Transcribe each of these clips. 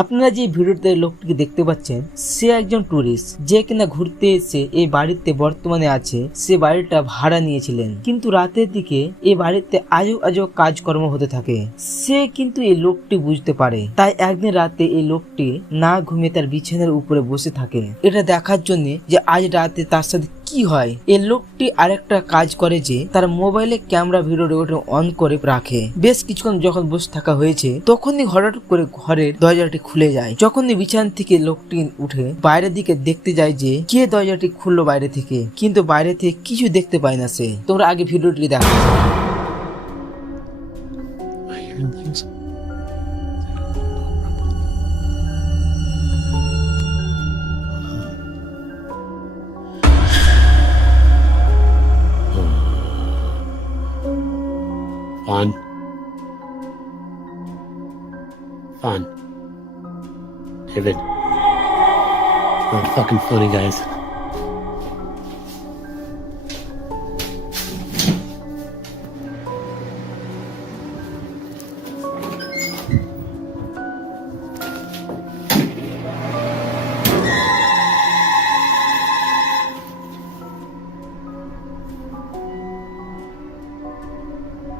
আপনারা যে ভিডিওতে লোকটিকে দেখতে পাচ্ছেন সে একজন টুরিস্ট যে কিনা ঘুরতে এসে এই বাড়িতে বর্তমানে আছে। সে বাড়িটা ভাড়া নিয়েছিলেন, কিন্তু রাতের দিকে এই বাড়িতে আজব আজব কাজকর্ম হতে থাকে। সে কিন্তু এই লোকটি বুঝতে পারে, তাই একদিন রাতে এই লোকটি না ঘুমিয়ে তার বিছানার উপরে বসে থাকে এটা দেখার জন্য যে আজ রাতে তার সাথে কি হয়। এই লোকটি আরেকটা কাজ করে যে তার মোবাইলে ক্যামেরা ভিডিও রেকর্ডিং অন করে রাখে। বেশ কিছুক্ষণ যখন বসে থাকা হয়েছে তখনই হঠাৎ করে ঘরের দরজাটি খুলে যায়। যখনই বিছানা থেকে লোকটি উঠে বাইরের দিকে দেখতে যায় যে কে দরজাটি খুললো বাইরে থেকে, কিন্তু বাইরে থেকে কিছু দেখতে পায় না সে। তোমরা আগে ভিডিওটি দেখো। Fun. Fun. David. It's not fucking funny, guys.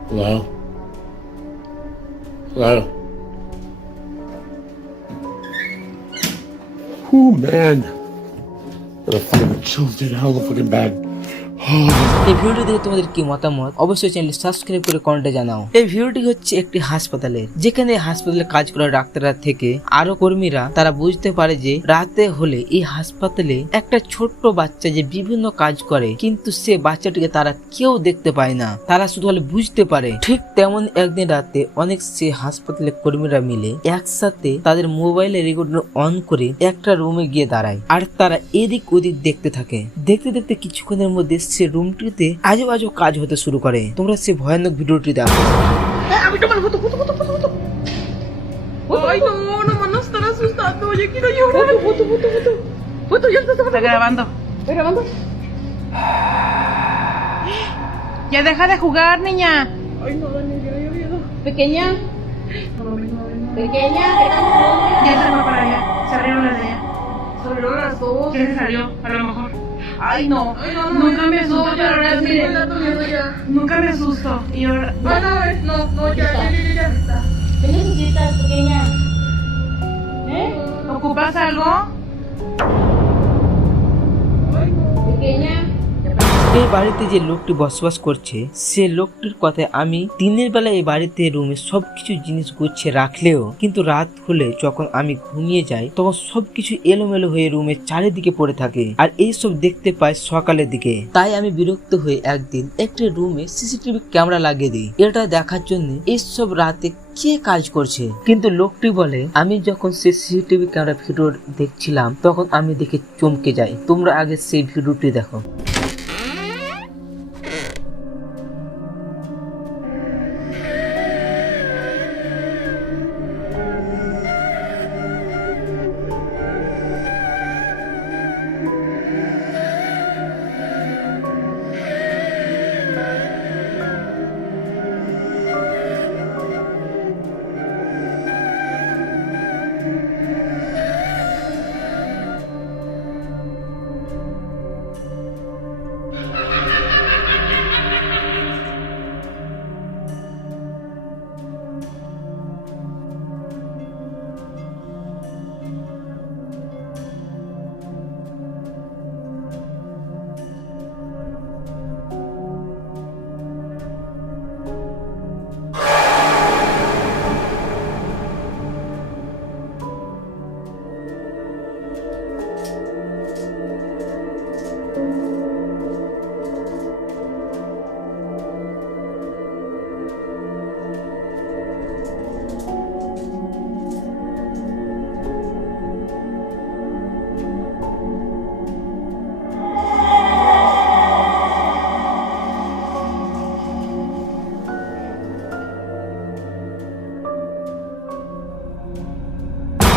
Hello? Hello? Oh, man. The fucking chills, dude. Hell, the fucking bad. এই ভিডিওটি দেখে তোমাদের কি মতামত অবশ্যই চ্যানেলটি সাবস্ক্রাইব করে কমেন্টে জানাও। এই ভিডিওটি হচ্ছে একটি হাসপাতালের, যেখানে হাসপাতালে কাজ করা ডাক্তাররা থেকে আরো কর্মীরা তারা বুঝতে পারে যে রাতে হলে এই হাসপাতালে একটা ছোট্ট বাচ্চা যে বিভিন্ন কাজ করে, কিন্তু সে বাচ্চাটিকে তারা কেউ দেখতে পায় না, তারা শুধু হলে বুঝতে পারে। ঠিক তেমন একদিন রাতে অনেক সে হাসপাতালের কর্মীরা মিলে একসাথে তাদের মোবাইলে রেকর্ডিং অন করে একটা রুমে গিয়ে দাঁড়ায়, আর তারা এদিক ওদিক দেখতে থাকে। দেখতে দেখতে কিছুক্ষণের মধ্যে সে রুমটিতে আজব আজব কাজ হতে শুরু করে। তোমরা সে ভয়ানক ভিডিওটি দেখো। Ay, no, no, no, están asustando. Yo quiero llorar. Foto, ya está grabando. ¿Está grabando? Ya deja de jugar, niña. Ay, no, Dani, ya. Pequeña. Pequeña, ya se fue para allá. Se abrieron las de allá. Se abrieron las dos. ¿Quién se salió? A lo mejor. Ay, no. Nunca me asusto, pero ahora sí. Nunca me asusto. Y ahora. No, ya. ¿Qué necesitas, pequeña? ¿Ocupas algo? Pequeña. এই বাড়িতে যে লোকটি বসবাস করছে সে লোকটির কথায় আমি দিনের বেলা এই বাড়িতে রুমে সবকিছু জিনিস গুছিয়ে রাখলেও কিন্তু রাত হলে যখন আমি ঘুমিয়ে যাই তখন সবকিছু এলোমেলো হয়ে রুমের চারিদিকে পড়ে থাকে, আর এইসব দেখতে পাই সকালের দিকে। তাই আমি বিরক্ত হয়ে একদিন একটি রুমে সিসিটিভি ক্যামেরা লাগিয়ে দিই এটা দেখার জন্য এইসব রাতে কে কাজ করছে। কিন্তু লোকটি বলে আমি যখন সে সিসিটিভি ক্যামেরা ভিডিও দেখছিলাম তখন আমি দেখে চমকে যাই। তোমরা আগে সেই ভিডিওটি দেখো।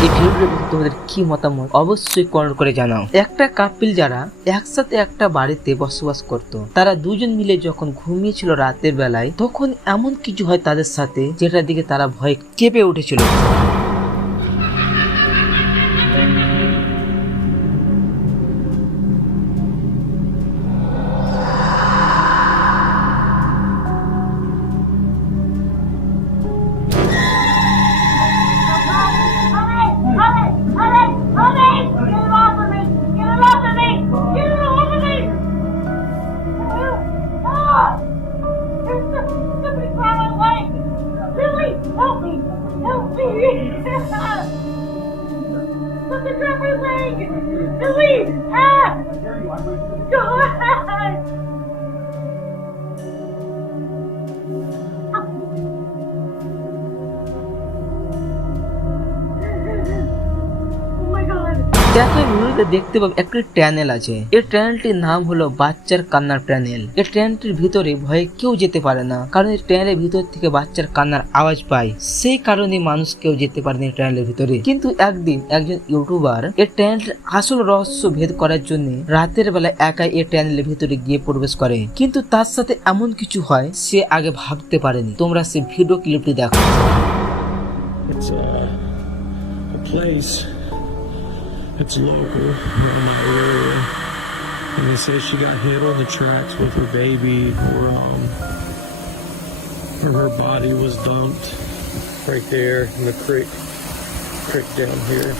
এই ভিডিওটা দেখে তোমাদের কি মতামত অবশ্যই কমেন্ট করে জানাও। একটা কাপিল যারা একসাথে একটা বাড়িতে বসবাস করত, তারা দুজন মিলে যখন ঘুমিয়েছিল রাতের বেলায় তখন এমন কিছু হয় তাদের সাথে যেটার দিকে তারা ভয়ে কেঁপে উঠেছিল। Something wrong with my leg! Louise! Ah! God! Oh my God! দেখো ভিডিওতে দেখতে পাবে একটা ট্যানেল আছে। এই ট্যানেলটির নাম হলো বাচ্চার কান্নার ট্যানেল। এই ট্যানেলটির ভিতরে ভয়ে কেউ যেতে পারে না, কারণ এই ট্যানেলের ভিতর থেকে বাচ্চার কান্নার আওয়াজ পায়। সেই কারণে মানুষ কেউ যেতে পারে না এই ট্যানেলের ভিতরে। কিন্তু একদিন একজন ইউটিউবার এই ট্যানেলের আসল রহস্য ভেদ করার জন্য রাতের বেলা একাই এই ট্যানেলের ভিতরে গিয়ে প্রবেশ করে, কিন্তু তার সাথে এমন কিছু হয় সে আগে ভাবতে পারেনি। তোমরা সেই ভিডিও ক্লিপটি দেখো। It's a place that's local around my area. And they say she got hit on the tracks with her baby, or her body was dumped right there in the creek down here.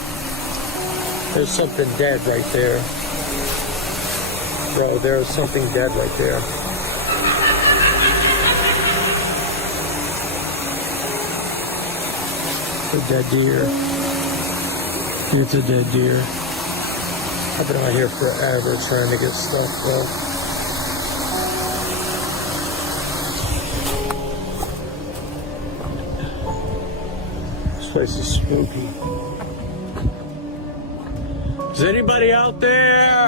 There's something dead right there. Bro, there's something dead right there. A dead deer. It's a dead deer. I've been out here forever trying to get stuff though. This place is spooky. Is anybody out there?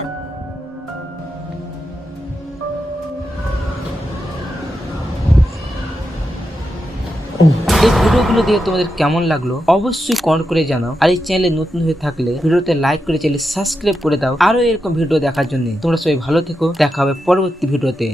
এই ভিডিওগুলো দিয়ে তোমাদের কেমন লাগলো অবশ্যই comment করে জানাও। আর এই চ্যানেলে নতুন হয়ে থাকলে ভিডিওতে লাইক করে চ্যানেলে সাবস্ক্রাইব করে দাও আরো এরকম ভিডিও দেখার জন্য। তোমরা সবাই ভালো থেকো, দেখা হবে পরবর্তী ভিডিওতে।